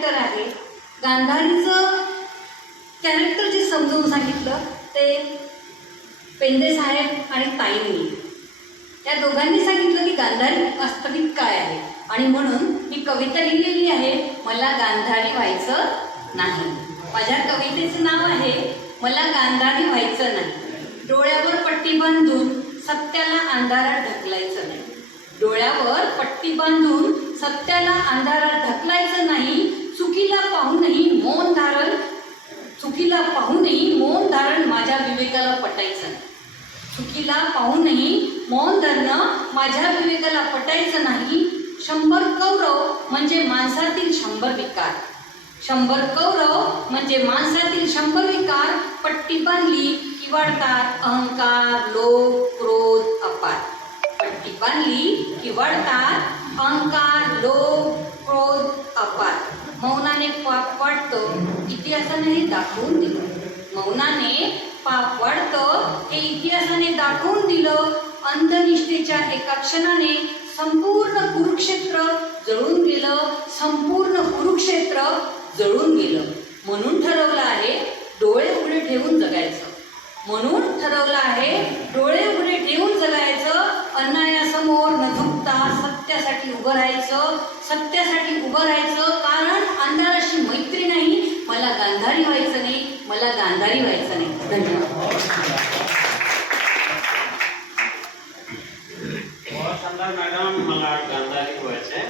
Character आहे. गांधारीचं character जे समजून सांगितलं ते पेंदे साहेब आणि ताईंनी. त्या दोघांनी सांगितलं की गांधारी वास्तविक काय आहे, आणि म्हणून मी कविता लिहिलेली आहे, मला गांधारी व्हायचं नाही. माझ्या कवितेचं नाव आहे मला गांधारी व्हायचं नाही. डोळ्यावर पट्टी बांधून सत्याला अंधारात ढकलायचं नाही. डोळ्यावर पट्टी बांधून सत्याला अंधारात ढकलायचं नाही. चुकीला पाहूनही मौन धारण माझ्या विवेकाला पटायचं नाही. चुकीला पाहूनही मौन धरणं माझ्या विवेकाला पटायचं नाही. 100 कौरव म्हणजे माणसातील 100 विकार. 100 कौरव म्हणजे माणसातील 100 विकार पट्टी बांधली की वाढतात अहंकार, लोभ, क्रोध, अपार. पट्टी बांधली की वाढतात अहंकार, लोभ, क्रोध, अपार. मौनाने पाप वाढतं, इतिहासाने हे दाखवून दिलं. मौनाने पाप वाढतं हे इतिहासाने दाखवून दिलं. अंधनिष्ठेच्या एका क्षणाने संपूर्ण कुरुक्षेत्र जळून गेलं. संपूर्ण कुरुक्षेत्र जळून गेलं. म्हणून ठरवलं आहे डोळे उघडे ठेवून जगायचं. म्हणून ठरवलं आहे डोळे उघडे ठेवून जगायचं. अन्यायासमोर न झुकता सत्यासाठी उभं राहायचं. सत्यासाठी उभं राहायचं, कारण अंधाराशी मैत्री नाही. मला गांधारी व्हायचं नाही. मला गांधारी व्हायचं नाही. धन्यवाद. मॅडम मला गांधारी व्हायचंय.